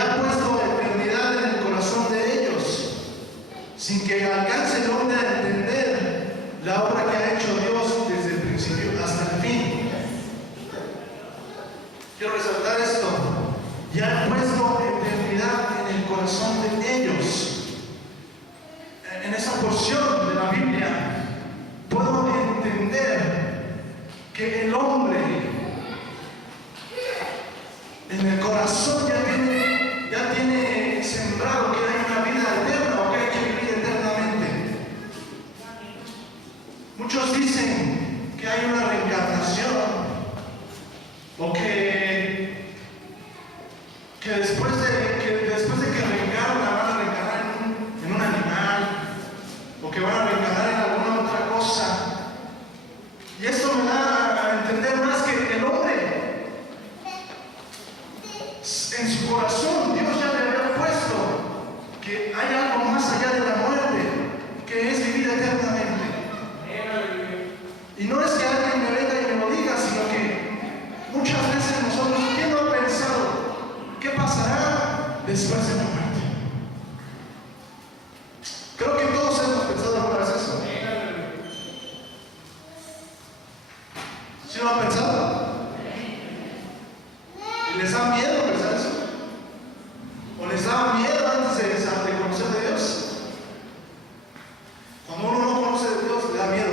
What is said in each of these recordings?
ha puesto eternidad en el corazón de ellos, sin que alcance el hombre a entender la obra que ha hecho Dios desde el principio hasta el fin. Quiero resaltar esto: ya ha puesto eternidad en el corazón de ellos. En esa porción de la Biblia puedo entender que el hombre en el corazón ya tiene sembrado que hay una vida eterna o que hay que vivir eternamente. Muchos dicen que hay una reencarnación o que después de que reencarnan van a reencarnar en un animal o que van a reencarnar en alguna otra cosa. Y esto me da a entender más que el hombre, en su corazón, Dios ya le había puesto que hay algo más allá de la muerte, que es vivir eternamente. Y no es que alguien me venga y me lo diga, sino que muchas veces nosotros, ¿quién no ha pensado qué pasará después de la muerte? Creo que todos hemos pensado alguna vez eso. ¿Sí lo han pensado? ¿Y les da miedo pensar eso? ¿O les da miedo antes de conocer de Dios? Cuando uno no conoce de Dios, le da miedo.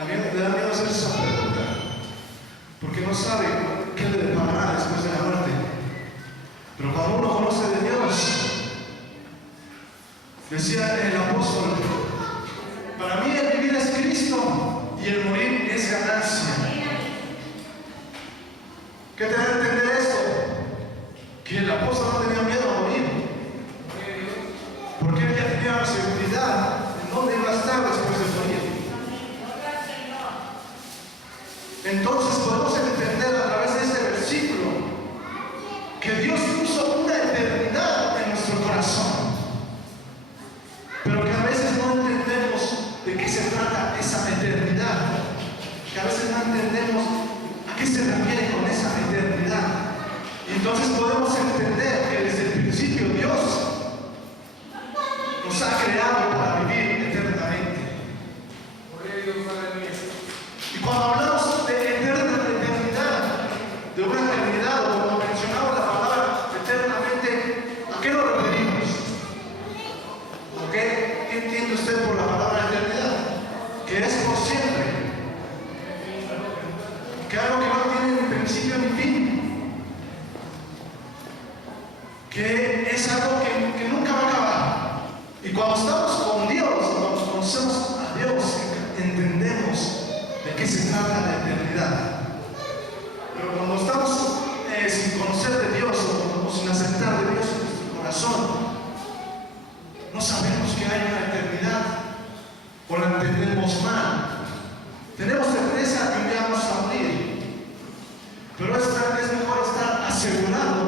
Le da miedo hacer esa pregunta, porque no sabe qué le deparará después de la muerte. Pero cuando uno conoce de Dios, decía el apóstol, para mí el vivir es Cristo y el morir es ganancia. ¿Qué te da a entender esto? Que el apóstol no tenía miedo a morir, porque él ya tenía la seguridad en dónde iba a estar después de morir. Entonces podemos entender a través de este versículo que Dios puso una eternidad en nuestro corazón, pero que a veces no entendemos de qué se trata esa eternidad, que a veces no entendemos a qué se refiere con esa eternidad. Y entonces podemos entender que desde el principio Dios nos ha creado para vivir eternamente. Y cuando hablamos de eternidad, de una eternidad, o como mencionamos la palabra eternamente, ¿a qué nos referimos? ¿O qué entiende usted por la palabra eternidad? Que es por siempre, que algo que no tiene ni principio ni fin, que es algo que nunca va a acabar. Y cuando estamos con Dios, cuando conocemos a Dios, entendemos de qué se trata la eternidad. Pero cuando estamos sin conocer de Dios o sin aceptar de Dios en nuestro corazón, no sabemos que hay una eternidad o la entendemos mal. Tenemos certeza de que un día vamos a morir, pero es mejor estar asegurado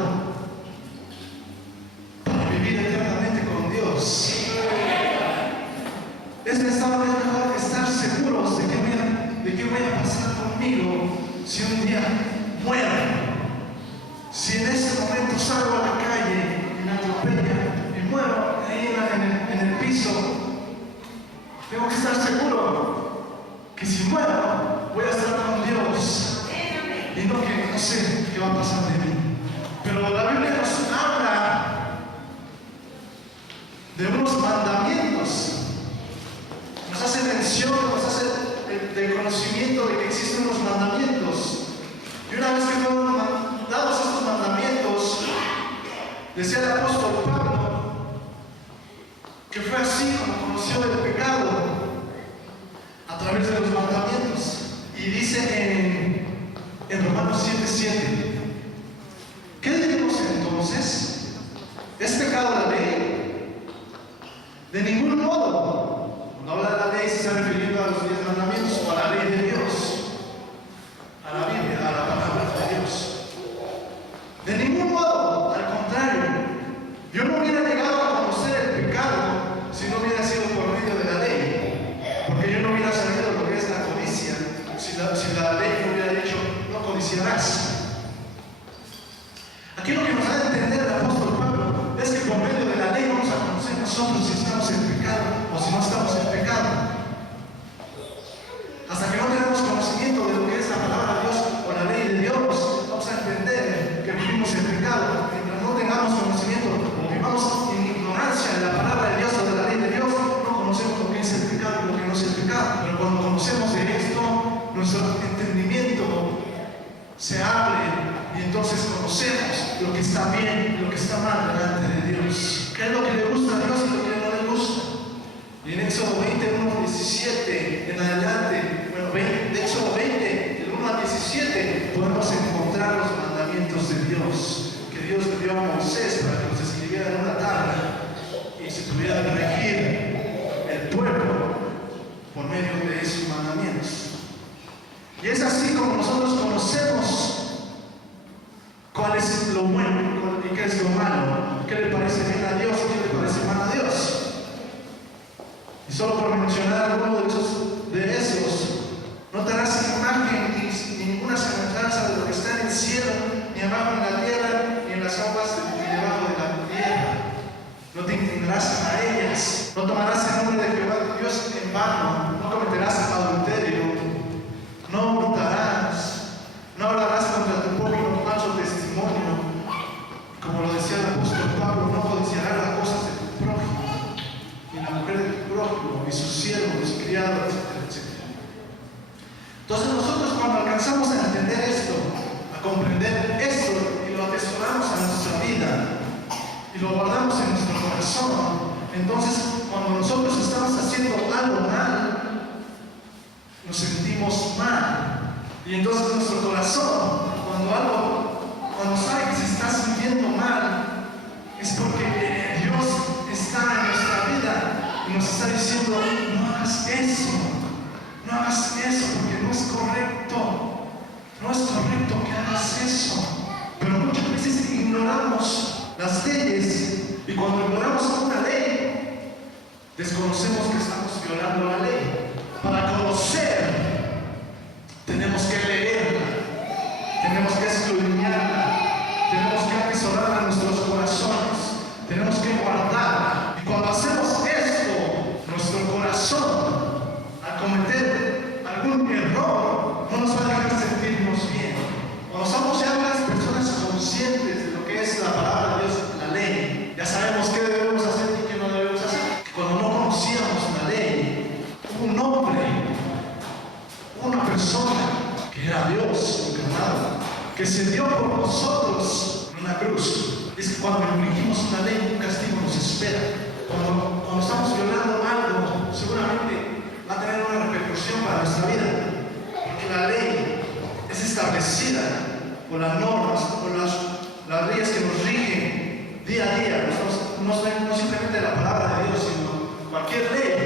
para vivir eternamente con Dios. Es mejor estar seguros de qué voy a pasar conmigo si un día muero. Si en ese momento salgo a la calle y me atropella y muero ahí en el piso, tengo que estar seguro que si muero voy a estar con Dios y no que no sé qué va a pasar de mí. Pero la Biblia nos habla de unos mandamientos, nos hace mención, nos hace del conocimiento de que existen unos mandamientos. Y una vez que fueron dados estos mandamientos, decía el apóstol Pablo que fue así como conoció el pecado, a través de los mandamientos. Y dice en Romanos 7:7, ¿qué diremos entonces? ¿Es pecado la ley? De ningún modo. Cuando habla de la ley se está refiriendo a los 10 mandamientos o a la ley de Dios, a la Biblia, a la palabra de Dios. De ningún modo, al contrario, yo no hubiera llegado a conocer el pecado si no hubiera sido por medio de la ley, porque yo no hubiera sabido lo que es la codicia si la ley me hubiera dicho no codiciarás. Aquí lo que nos da a entender el apóstol Pablo a Moisés para que los escribiera en una tabla y se pudiera regir el pueblo por medio de esos mandamientos. Y es así como nosotros conocemos cuál es lo bueno y qué es lo malo, qué le parece bien a Dios y qué le parece mal a Dios. Y solo por mencionar alguno de esos, no te harás imagen ni ninguna semejanza de lo que está en el cielo, ni abajo en la tierra, ni en las aguas debajo de la tierra. No te inclinarás a ellas, no tomarás el nombre de Jehová tu Dios en vano, no cometerás adulterio, no hurtarás, no hablarás contra tu prójimo falso testimonio. Como lo decía el apóstol Pablo, no codiciarás las cosas de tu prójimo, ni la mujer de tu prójimo, ni su siervo, ni su criado, etcétera, etcétera. Entonces nosotros cuando alcanzamos a entender esto, a comprender esto y lo atesoramos en nuestra vida y lo guardamos en nuestro corazón, entonces cuando nosotros estamos haciendo algo mal, nos sentimos mal. Y entonces nuestro corazón, cuando sabe que se está sintiendo mal, es porque Dios está en nuestra vida y nos está diciendo: no hagas eso, no hagas eso, porque no es correcto, no es correcto que hagas eso. Pero muchas veces ignoramos las leyes, y cuando ignoramos una ley, desconocemos que estamos violando la ley. Para conocer, tenemos que leerla, tenemos que escudriñarla, tenemos que atesorarla en nuestros corazones, tenemos que guardarla. Y cuando hacemos esto, nuestro corazón, al cometer algún error, no nos va a dejar sentirnos bien. Cuando somos ya unas personas conscientes de lo que es la palabra de Dios, la ley, ya sabemos qué debemos hacer y qué no debemos hacer. Cuando no conocíamos la ley, un hombre, una persona que era Dios encarnado, que se dio por nosotros en una cruz. Es que cuando infringimos una ley, un castigo nos espera. Cuando estamos violando algo, seguramente va a tener una repercusión para nuestra vida, porque la ley es establecida por las normas, por las leyes que nos rigen día a día. No simplemente la palabra de Dios, sino cualquier ley.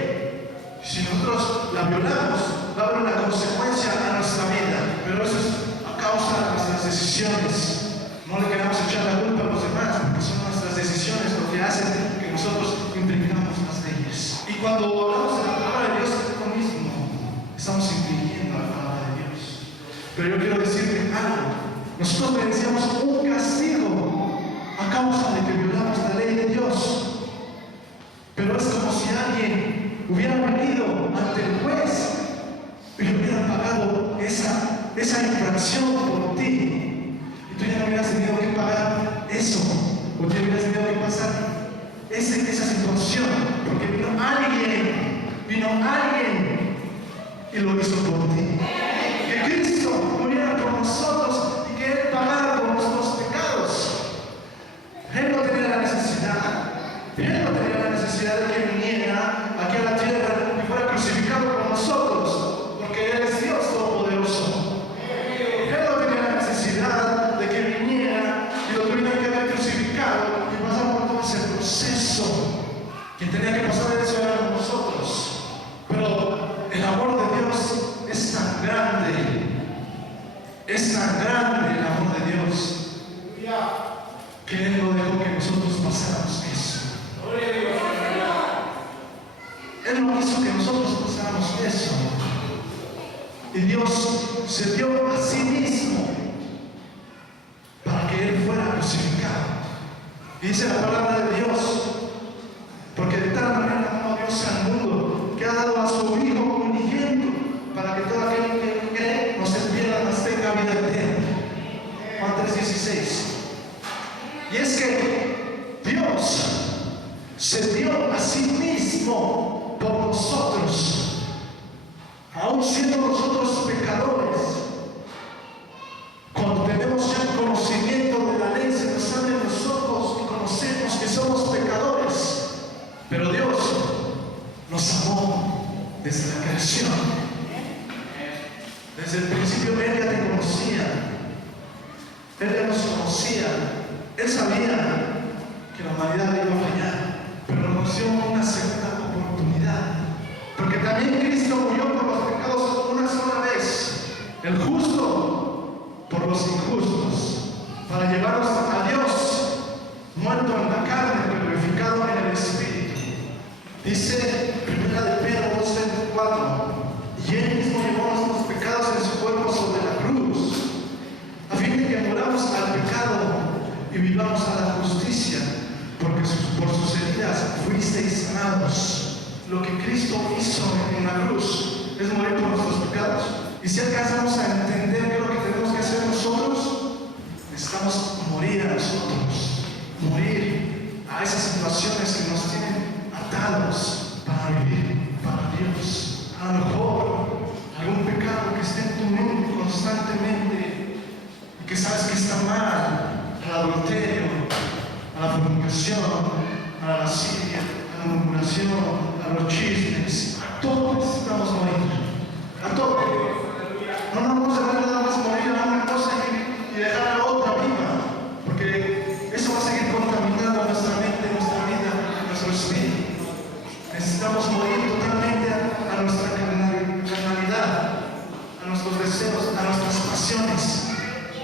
Si nosotros la violamos, va a haber una consecuencia a nuestra vida, pero eso es a causa de nuestras decisiones. No le queramos echar la culpa a los demás, porque son nuestras decisiones lo que hacen que nosotros infringamos las leyes. Y cuando hablamos de la palabra de Dios, es lo mismo, estamos infringiendo la palabra de Dios. Pero yo quiero decirte algo: nosotros merecíamos un castigo a causa de que violamos la ley de Dios. Pero es como si alguien hubiera venido ante el juez y le hubiera pagado esa infracción por ti. Y tú ya no hubieras tenido que pagar eso, o te hubieras tenido que pasar esa situación, porque vino alguien y lo hizo por ti. Que Cristo muriera por nosotros y que Él pagara por nuestros pecados. Él no tenía la necesidad de que viniera aquí a la tierra y fuera crucificado por nosotros, porque Él es Dios Todopoderoso. Él no tenía la necesidad de que viniera y lo tuviera que haber crucificado y pasar por todo ese proceso. Quien tenía que pasar eso era nosotros. Pero el amor de Dios es tan grande, el amor de Dios, que Él no dejó que nosotros pasáramos eso. Él no quiso que nosotros pasáramos eso. Y Dios se dio a sí mismo para que Él fuera crucificado. Y dice la palabra de Dios: porque de tal manera amó Dios al mundo, que ha dado a su Hijo unigénito, para que todo aquel que cree no se pierda, mas tenga vida eterna. Juan 3:16. Y es que Dios se dio a sí mismo por nosotros, aun siendo nosotros pecadores. Cuando tenemos ya el conocimiento de la ley, se nos sale de nosotros y conocemos que somos pecadores. Pero Dios nos amó desde la creación. Desde el principio Él ya te conocía, Él ya nos conocía. Él sabía que la humanidad le iba a fallar, pero nos dio una segunda oportunidad. Porque también Cristo murió por los pecados una sola vez, el justo por los injustos, para llevarnos a Dios, muerto en la carne, pero vivificado en el Espíritu. Dice 1 de Pedro 2:24, y Él mismo llevó nuestros pecados en su cuerpo sobre la cruz, a fin de que muramos al pecado y vivamos a la justicia, porque por sus heridas fuisteis sanados. Lo que Cristo hizo en la cruz es morir por nuestros pecados. Y si alcanzamos a entender qué es lo que tenemos que hacer nosotros, necesitamos morir a nosotros, morir a esas situaciones que nos tienen atados para vivir para Dios. A lo mejor algún pecado que esté en tu mente constantemente y que sabes que está mal, al adulterio, a la fornicación, a la lascivia, a la murmuración, a los chismes, a todo necesitamos morir, a todo. No nos vamos a ver nada más morir a una cosa y dejar a la otra viva, porque eso va a seguir contaminando nuestra mente, nuestra vida, nuestro espíritu. Necesitamos morir totalmente a nuestra carnalidad, a nuestros deseos, a nuestras pasiones,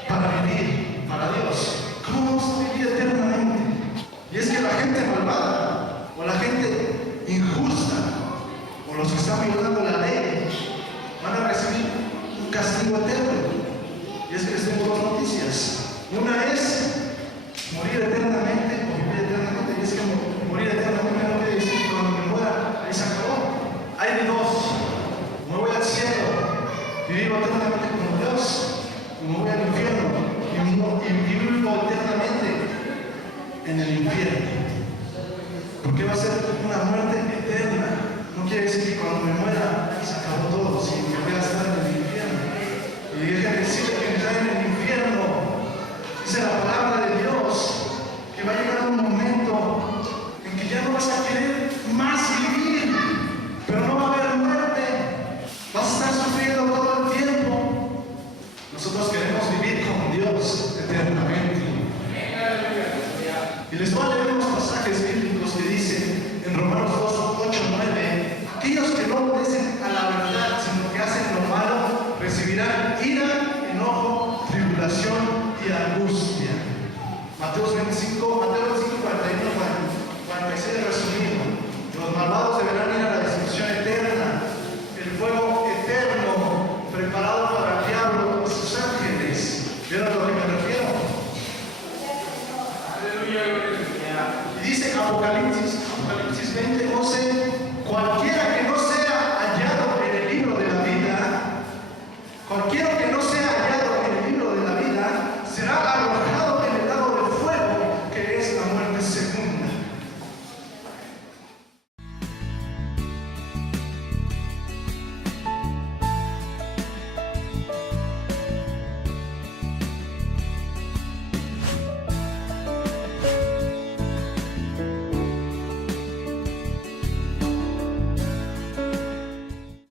para vivir para Dios. ¿Cómo vamos a vivir eternamente? Y es que la gente malvada o la gente injusta o los que están violando la ley van a recibir un castigo eterno. Y es que les tengo dos noticias. Una es morir eternamente o vivir eternamente. Y es que morir eternamente no quiere decir que cuando me muera ahí se acabó. Hay de dos: me voy al cielo y vivo eternamente con Dios, o me voy al infierno y vivo eternamente en el infierno. Porque va a ser una muerte eterna. No quiere decir que cuando me muera se acabó todo, sino que voy a estar en el infierno. Y déjame decirle que entrar en el infierno, dice la palabra de Dios, que va a llegar un momento en que ya no vas a querer más vivir, pero no va a haber muerte. Vas a estar sufriendo todo el tiempo. Nosotros queremos vivir con Dios eternamente. Y les voy a leer unos pasajes bíblicos que dicen en Romanos 2:8-9, aquellos que no obedecen a la verdad, sino que hacen lo malo, recibirán ira, enojo, tribulación y angustia. Mateo 25:41-46 resumido. Los malvados deberán ir a la destrucción eterna, el fuego eterno preparado para el diablo y sus ángeles. ¿Vieron a lo que me refiero? Y dice Apocalipsis 20:11, cualquiera que no se